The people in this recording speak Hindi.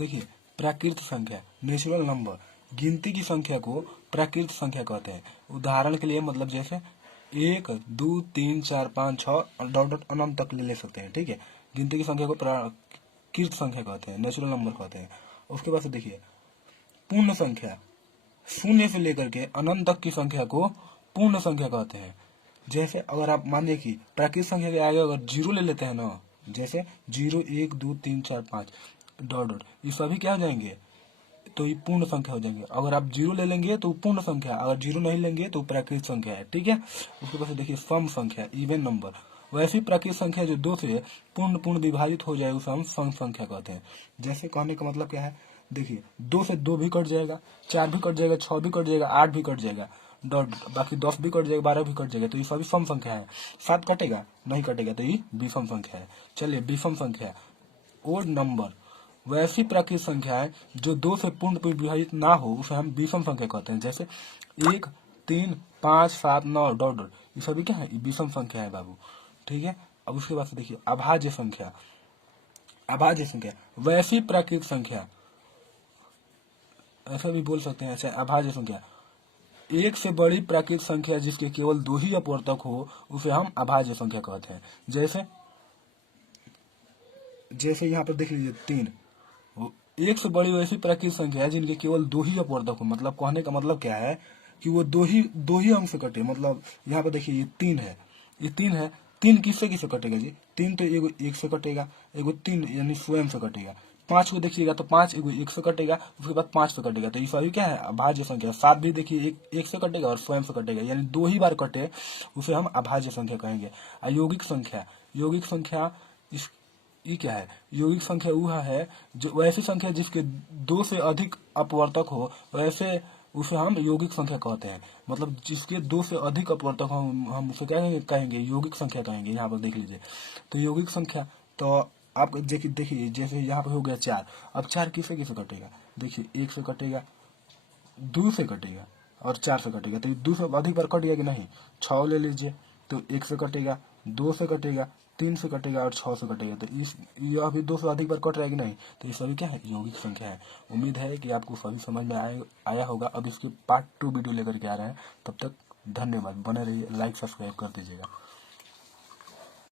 देखिए प्राकृत संख्या नेचुरल नंबर, गिनती की संख्या को प्राकृत संख्या कहते हैं। उदाहरण के लिए मतलब जैसे 1 2 3 4 5 6 डॉट डॉट अनंत तक ले सकते हैं, ठीक है। गिनती की संख्या को प्राकृत संख्या कहते हैं, नेचुरल नंबर कहते हैं। उसके बाद से देखिए पूर्ण संख्या, शून्य से लेकर के अनंत तक की संख्या को पूर्ण संख्या कहते हैं। जैसे अगर आप मानिए कि प्राकृत संख्या के आगे अगर जीरो ले लेते हैं ना, जैसे 0 1 2 3 4 5 डॉट डॉट, ये सभी क्या हो जाएंगे, तो ये पूर्ण संख्या हो जाएंगे। अगर आप जीरो ले लेंगे तो पूर्ण संख्या, अगर जीरो नहीं लेंगे तो प्राकृत संख्या है, ठीक है। उसके बाद देखिए सम संख्या, इवन नंबर, वैसी प्राकृत संख्या जो 2 से पूर्ण पूर्ण विभाजित हो जाए उसे हम सम संख्या कहते हैं। जैसे कहने का मतलब क्या है, देखिए 2 से 2 भी कट जाएगा, 4 भी कट जाएगा, 6 भी कट जाएगा, 8 भी कट जाएगा, डॉट बाकी 10 भी कट जाएगा, 12 भी कट जाएगा, तो ये सभी सम संख्या है। 7 कटेगा नहीं कटेगा, तो ये विषम संख्या है। चलिए विषम संख्या, ओड नंबर, वैसी प्राकृत संख्याएं जो 2 से पूर्ण विभाजित ना हो उसे हम विषम संख्या कहते हैं। जैसे 1 3 5 7 9 डॉट डॉट, ये सभी क्या है, विषम संख्या है बाबू, ठीक है। अब उसके बाद से देखिए अभाज्य संख्या, अभाज्य संख्या वैसी प्राकृत संख्या, ऐसा भी बोल सकते हैं, ऐसे अभाज्य संख्या, एक से बड़ी प्राकृत संख्या जिसके केवल 2 ही अपवर्तक हो उसे हम अभाज्य संख्या कहते हैं। जैसे यहाँ पर देख लीजिए 3, एक से बड़ी वैसी प्राकृत संख्या है जिनके केवल 2 ही अपवर्तक हो। मतलब कहने का मतलब क्या है कि वो दो ही अंक से कटे। मतलब यहाँ पर देखिए ये 3 है, ये 3 है, 3 किससे किससे कटेगा जी, 3 तो एगो 1 से कटेगा, एगो 3 यानी स्वयं से कटेगा। 5 को देखिएगा तो 5 एगो 1 से कटेगा, उसके बाद 5 से कटेगा, तो ये सभी क्या है अभाज्य संख्या। 7 भी देखिए 1 से कटेगा और स्वयं से कटेगा, यानी 2 ही बार कटे उसे हम अभाज्य संख्या कहेंगे। यौगिक संख्या, यौगिक संख्या इस ये क्या है, यौगिक संख्या वह है जो वैसी संख्या जिसके 2 से अधिक अपवर्तक हो, वैसे उसे हम यौगिक संख्या कहते हैं। मतलब जिसके 2 से अधिक अपवर्तक हो हम उसे क्या कहेंगे, यौगिक संख्या कहेंगे। यहाँ पर देख लीजिए तो यौगिक संख्या, तो आप देखिए जैसे यहाँ पर हो गया 4, अब 4 किससे किससे कटेगा, देखिए 1 से कटेगा, 2 से कटेगा और 4 से कटेगा, तो ये 2 से अधिक बार कट गया कि नहीं। 6 ले लीजिए तो 1 से कटेगा, 2 से कटेगा, 3 से कटेगा और 6 से कटेगा, तो इस यह अभी 2 से अधिक बार कट रहा है कि नहीं, तो ये सभी क्या है यौगिक संख्या है। उम्मीद है कि आपको सभी समझ में आया होगा। अब इसके पार्ट 2 वीडियो लेकर के आ रहे हैं, तब तक धन्यवाद, बने रहिए, लाइक सब्सक्राइब कर दीजिएगा।